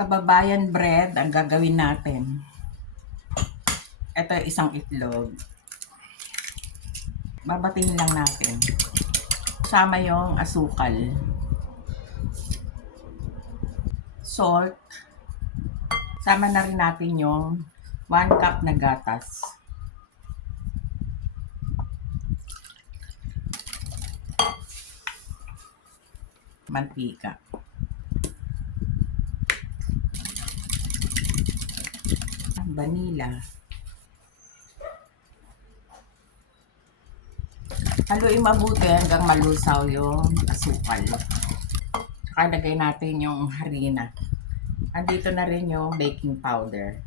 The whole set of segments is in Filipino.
Kababayan bread ang gagawin natin. Ito isang itlog. Babatiin lang natin. Kasama yung asukal. Salt. Sama na rin natin yung 1 cup na gatas. Mantika. Vanilla. Haluin mabuti hanggang malusaw yung asukal. Saka lagay natin yung harina. Andito na rin yung baking powder.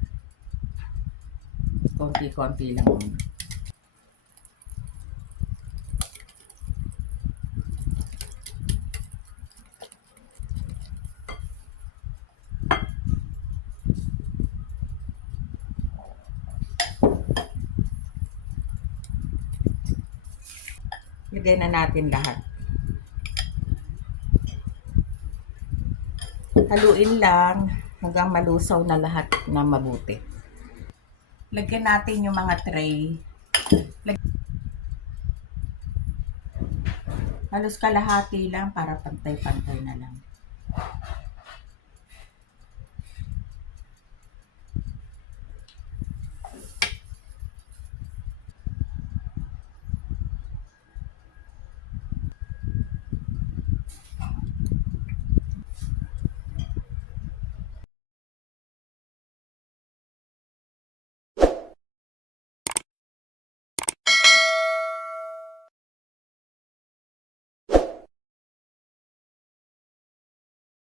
Konti-konti lang. Lagay na natin lahat. Haluin lang hanggang malusaw na lahat na mabuti. Lagyan natin yung mga tray. Halos kalahati lang para pantay-pantay na lang.